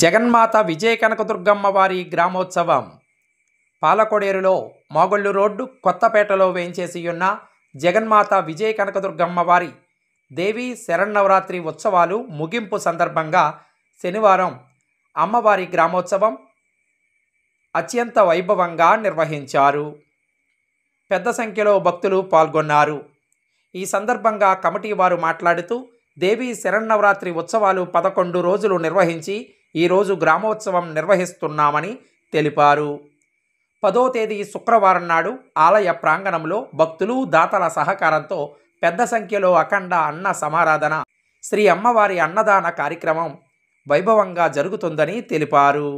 జగన్మాత విజయ కనకదుర్గమ్మ వారి గ్రామోత్సవం పాలకొడేరులో మాగొల్లు రోడ్డు కొత్తపేటలో వేంచేసి ఉన్న జగన్మాత విజయ కనకదుర్గమ్మ వారి దేవి శరన్నవరాత్రి ఉత్సవాలు ముగింపు సందర్భంగా శనివారం అమ్మవారి గ్రామోత్సవం అత్యంత వైభవంగా నిర్వహించారు. పెద్ద సంఖ్యలో భక్తులు పాల్గొన్నారు. ఈ సందర్భంగా కమిటీ వారు మాట్లాడుతూ దేవి శరన్నవరాత్రి ఉత్సవాలు 11 రోజులు నిర్వహించి ఈరోజు గ్రామోత్సవం నిర్వహిస్తున్నామని తెలిపారు. 10వ తేదీ శుక్రవారం నాడు ఆలయ ప్రాంగణంలో భక్తులు దాతల సహకారంతో పెద్ద సంఖ్యలో అఖండ అన్న సమారాధన శ్రీ అమ్మవారి అన్నదాన కార్యక్రమం వైభవంగా జరుగుతుందని తెలిపారు.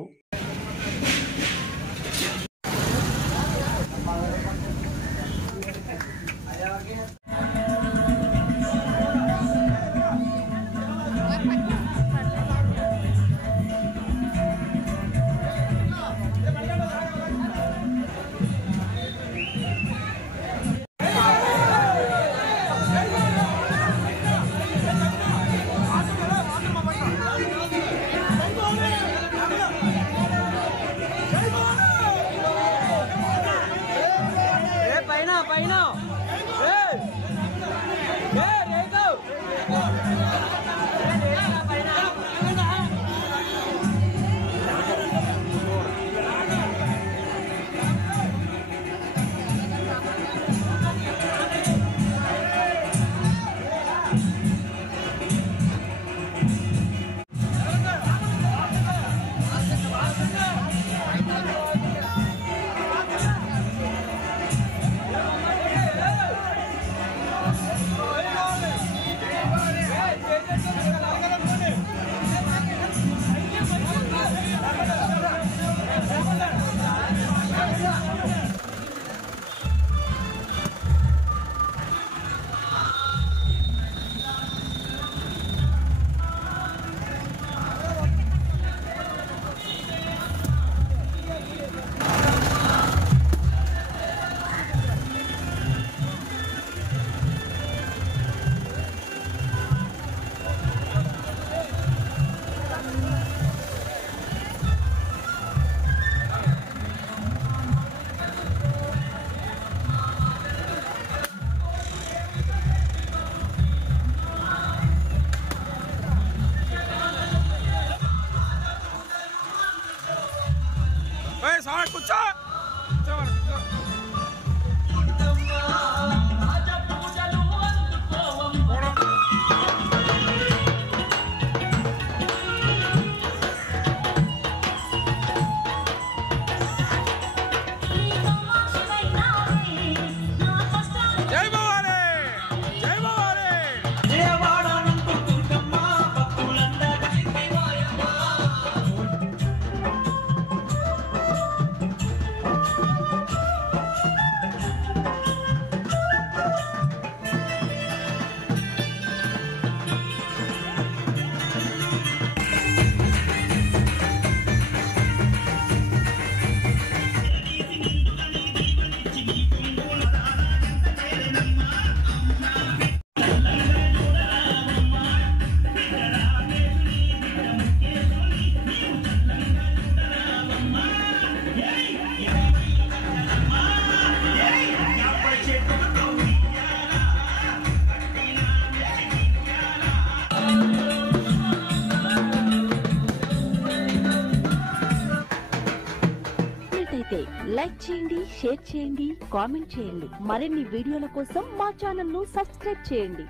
లైక్ చేయండి, షేర్ చేయండి, కామెంట్ చేయండి. మరిన్ని వీడియోల కోసం మా ఛానల్ ను సబ్స్క్రైబ్ చేయండి.